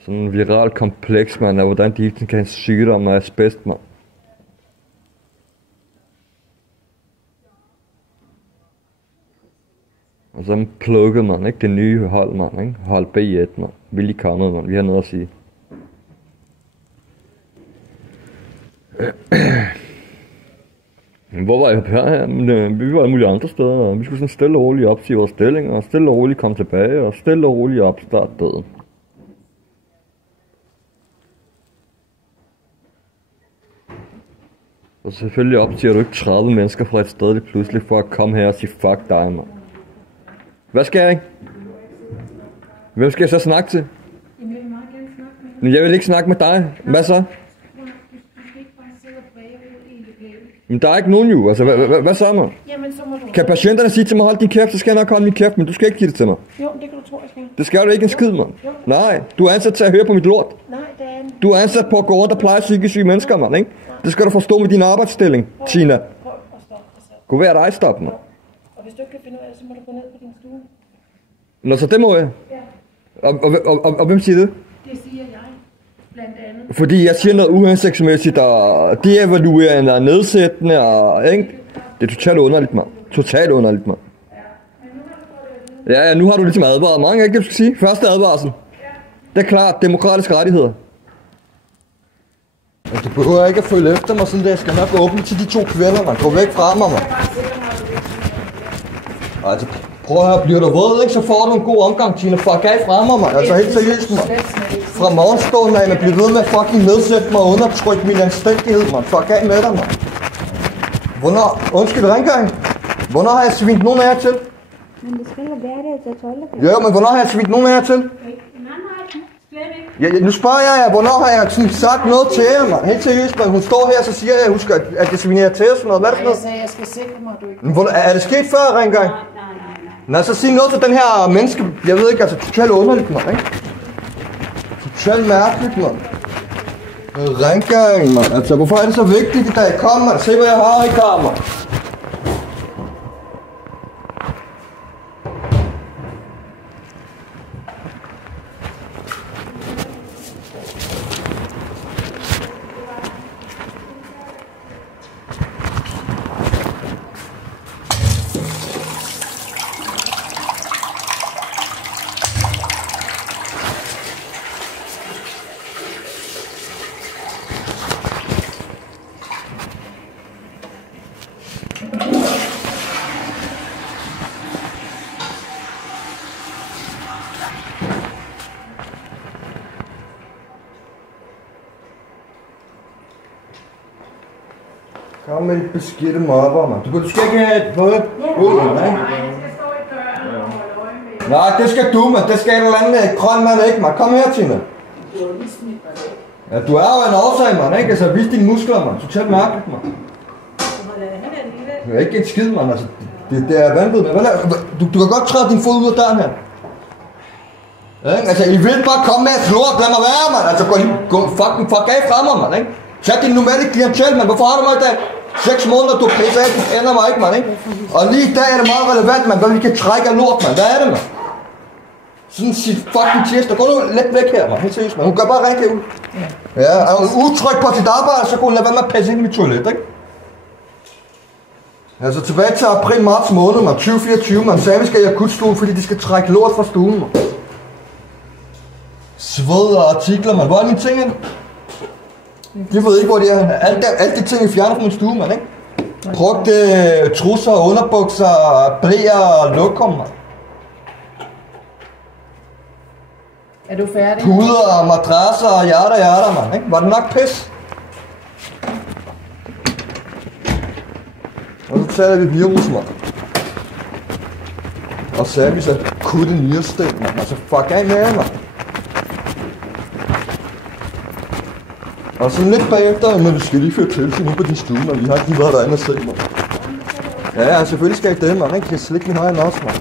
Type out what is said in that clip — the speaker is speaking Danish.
Sådan en viral kompleks, mand, af hvordan de ikke kan have sygdom og asbest, mand. Og så plukkede man, ikke? Det nye hold, mand, ikke? Hold B1, mand. Vi lige kommet, mand. Vi har noget at sige. Hvor var jeg her? Vi var alle mulige andre steder, og vi skulle sådan stille og roligt opsige vores stillinger, og stille og roligt komme tilbage, og stille og roligt opstarte døden. Og selvfølgelig opsiger du ikke 30 mennesker fra et sted lige pludselig for at komme her og sige fuck dig, mand. Hvad skal jeg ikke? Hvem skal jeg så snakke til? Men jeg vil ikke snakke med dig. Hvad så? Men der er ikke nogen jo. Altså, hvad så, man? Kan patienterne sige til mig, hold din kæft, så skal jeg nok holde min kæft, men du skal ikke give det til mig. Jo, det kan du tro, jeg skal. Det skal du ikke en skid, mand. Nej, du er ansat til at høre på mit lort. Nej, det er en... Du er ansat på at gå rundt og pleje psykisk syge mennesker, mand, ikke? Det skal du forstå med din arbejdsstilling, Tina. Prøv at stoppe dig selv. Gå ved dig, stop, mand. Og hvis du ikke kan finde ud af det, så må du gå ned på din stue. Nå, så det må jeg. Ja. Og hvem siger det? Det siger jeg, blandt andet. Fordi jeg siger noget uhensigtsmæssigt, og deevaluerende og nedsættende, og ikke? Det er totalt underligt, mand. Totalt underligt, mand. Ja, nu har du ligesom advaret mange, ikke det, du skal sige? Første advarsel. Det er klart, demokratiske rettigheder. Du behøver ikke at følge efter mig sådan der. Jeg skal nok åbne til de to kvinder, man. Gå væk fra mig, mand. Altså, prøv at bliver du våd, ikke? Så får du en god omgang, Tina. Fuck af fra mig, mand. Altså, helt seriøst, mand. Fra morgenstunden af, man bliver ved med at fucking nedsætte mig og undertrykke min anstændighed, mand. Fuck af med dig, mand. Hvornår? Undskyld, rengøring. Hvornår har jeg svint nogen af jer til? Men det skal jo være det til 12. Ja, men hvornår har jeg svint nogen af jer til? Ja, nu spørger jeg jer, hvornår har jeg sådan sagt noget til jer, mand? Helt seriøst, man. Hun står her, så siger jeg, husk, at jeg sviner jer til og sådan noget. Hvad er det for noget? Jeg sagde, jeg skal sikre mig, at du ikke... Men er det sket før, rengøring? Nej, så sig noget til den her menneske. Jeg ved ikke, altså totalt underligt, mand, ikke? Totalt mærkeligt, mand. Rengøring, mand. Altså, hvorfor er det så vigtigt, da jeg kommer? Se, hvad jeg har i kammer. Kom med de beskidte mobber, mand. Du skal ikke have et våd ud, mand, ikke? Nej, jeg skal stå i døren og holde øje med. Nej, det skal du, mand. Det skal en eller anden grøn mand, ikke, mand. Kom her, Tina. Du har lige smidt mig væk. Ja, du er jo en årsag, mand, ikke? Altså, vis dine muskler, mand. Totalt mærkeligt, mand. Det er ikke en skid, mand. Altså, det er vanvittigt, men du kan godt træde din fod ud af døren her. Ja, ikke? Altså, I vil bare komme med et lort. Lad mig være, mand. Altså, fuck af fra mig, mand, ikke? Tag din normale klientel, mand. Hvorfor har du mig i dag? 6 måneder, du pisser af, du ender mig ikke, mand, ikke? Og lige i dag er det meget relevant, mand, hvad vi kan trække af lort, mand. Hvad er det, mand? Sådan sit fucking tirsdag. Gå nu lidt væk her, mand. Helt seriøst, mand. Hun gør bare rigtig ud. Ja, er hun utryg på sit arbejde, så kunne hun lade være med at passe ind i mit toilet, ikke? Altså tilbage til april-marts måned, mand. 2024, man sagde, vi skal i akutstuen, fordi de skal trække lort fra stuen, mand. Sved og artikler, mand. Hvor er mine ting hen? De ved ikke, hvor de er. Alt de ting, vi fjerner fra min stue, mand, ikke? Brugte trusser, underbukser, blæer og lokum, mand. Er du færdig? Puder, madrasser og hjerter, mand, ikke? Var det nok pis? Og så tager vi virus, mand. Og service at kutte nyresten, mand. Altså, fuck af med, mand. Og så lidt bagefter, men du skal lige føre tilsyn nu på din stue, og vi har ikke lige været derinde og se, mand. Ja, selvfølgelig skal jeg ikke det, mand. Jeg kan slikke min højre også, mand.